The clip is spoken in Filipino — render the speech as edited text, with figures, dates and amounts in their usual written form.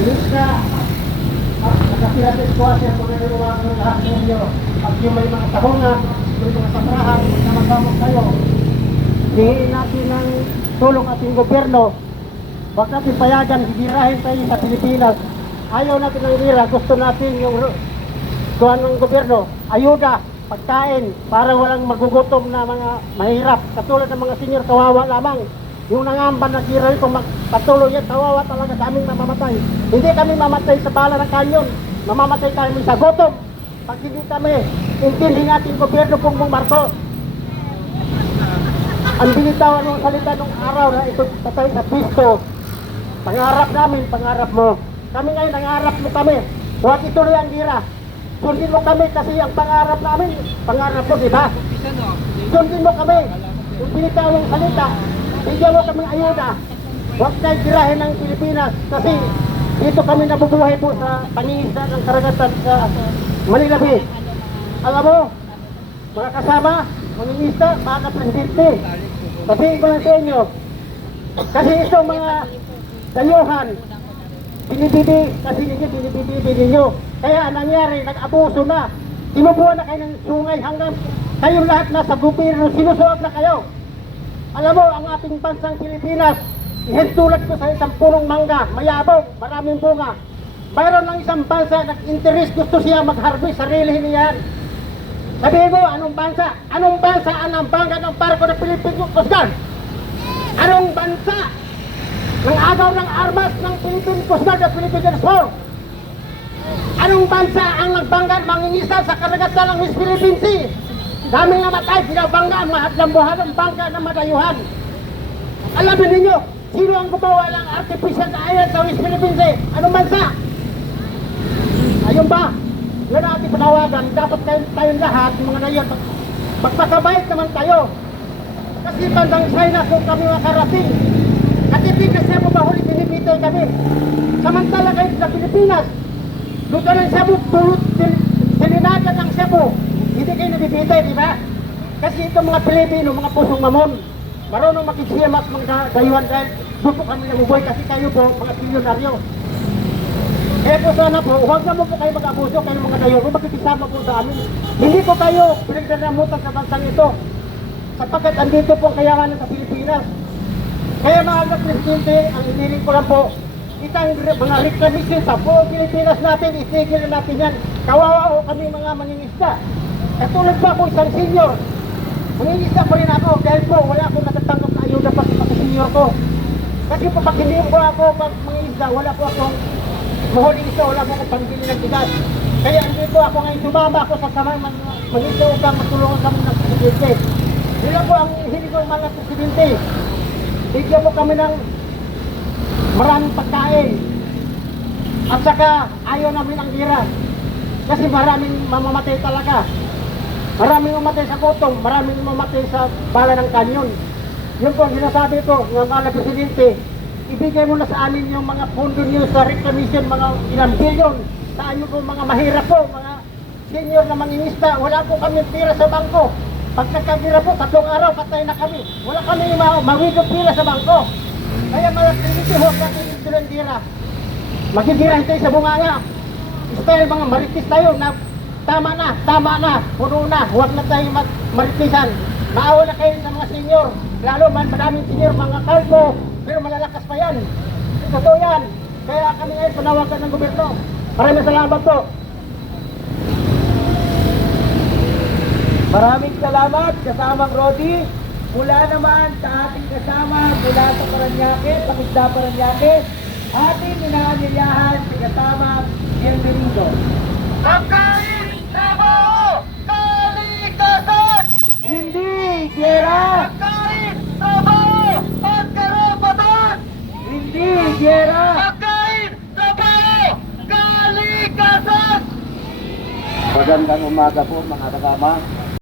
Ministra, at nakapiratis ko siya kung naniwag ng lahat ninyo. At yung may mga tahungan, may mga satrahan, magkamasama kayo. Hihiin natin ng tulong ating gobyerno. Huwag natin payagan, higirahin tayo sa Pilipinas. Ayaw natin ng hira, gusto natin yung tuwan ng gobyerno, ayuda, pagkain, para walang magugutom na mga mahirap. Katulad ng mga senior, kawawa lamang. Yung nangamban na hira ito, patuloy yan, kawawa talaga daming mamamatay. Hindi kami mamatay sa bala ng kanyon, mamamatay kami sa gutom. Pag hindi kami, intindi natin gobyerno Bongbong Marcos. Ang binitawan ng salita ng araw na ito patay sa pisto. Pangarap namin, pangarap mo. Kami ngayon, nangarap mo kami. Huwag ituloy ang gira. Sundin mo kami kasi ang pangarap namin, pangarap mo, di ba? Sundin mo kami. Yung binitawang salita, bigyan mo kami ayuda. Huwag tayo girahin ng Pilipinas kasi dito kami nabubuhay po sa pangingisda ng karagatan sa Manila Bay. Alam mo, mga kasama, mangingisda, mga presidente, sabihin ko lang sa inyo, kasi ito mga dayuhan, binibidi, kasi binibidi ninyo. Kaya nangyari, nag-abuso na. Sinubuhan na kayo ng sungay hanggang kayong lahat nasa gobyerno, sinusuot na kayo. Alam mo, ang ating bansang Pilipinas, ihintulad ko sa isang punong mangga, mayabong, maraming bunga. Mayroon ng isang bansa, nag-interest, gusto siya mag-harvest, sarili niyan. Sabihin mo, anong bansa? Anong bansa ang bangga ng barko ng Philippine Coast Guard? Anong bansa? Ng agaw ng armas ng Philippine Coast Guard at Philippine Air Force? Anong bansa ang nagbangga mangingisda sa karagatan ng West Philippine Sea? Daming namatay, pinabangga ang mahadlambuhan ng bangga ng madayuhan. Alamin ninyo, sino ang gumawa ng artificial na island sa West Philippine Sea? Anong bansa? Ayun ba? Yun ang ating panawagan. Dapat tayong lahat, mga nayon, magpakabait naman tayo. Kasi bandang China kung kami makarating. Katipid na siya mo bahuli, pinipitoy kami. Samantala kayo sa Pilipinas, luto ng Cebu, tulot, sininagan ng Cebu. Hindi kayo nabibitay, di ba? Kasi itong mga Pilipino, mga pusong mamon, marunong makisiyamak mga dayuhan dahil gusto kami nabubuhay kasi kayo po, mga milyonaryo. Kaya po sana po, huwag na mo po kayo mag-abuso, kayo mga dayuhan, kung makikisama po sa amin. Hindi po kayo pinagdanamutan sa bansang ito, sapagkat andito po ang kayawanan sa Pilipinas. Kaya mga presidente, ang iniling ko lang po, itang mga reclamation sa buong Pilipinas natin, itigil na natin yan. Kawawa o kami mga mangingisda. Katulad pa ako isang senior. Mangingisda po rin ako dahil po wala akong natatanggap na ayuda pa sa senior ko. Kasi po pag hindi po ako mangingisda, wala po akong mahuling isda, wala po akong pambili ng bigas. Kaya andito ako ngayon, sumama ako sa samang mangisda upang matulungan kami ng presidente. Yun po ang hindi ko mga presidente. Bigyan mo kami ng maraming pagkain. At saka ayaw namin ang gira. Kasi maraming mamamatay talaga. Maraming mamatay sa gutom, maraming mamatay sa bala ng kanyon. Yun po ang sinasabi ko ng mga presidente, ibigay mo na sa amin yung mga pondo niyo sa reclamation, mga ilang bilyon. Saan nyo po mga mahirap po, mga senior na mangingisda, wala po kami pira sa bangko. Pag nagkabira po, 3 araw, patay na kami. Wala kami mawigong pila sa bangko. Kaya mga presidente, huwag natin yung silandira. Magigirahin tayo sa bunganga. Style mga maritis tayo na tama na, puno na, huwag na tayo maritisan. Maawa na kayo sa mga senior. Lalo man, maraming senior, mga kalbo, pero malalakas pa yan. Totoo yan. Kaya kami ngayon panawagan ng gobyerno. Maraming salamat po. Maraming salamat, kasamang Rodi. Mula naman sa ating kasama, mula sa Paranaque, Pakisda Paranaque, ating inaanyayahan si kasama Bienvenido. Pagkain, trabaho, kalikasan! Hindi giyera! Pagkain, trabaho, at karapatan! Hindi giyera! Pagkain, trabaho, kalikasan! Magandang umaga po mga kasama.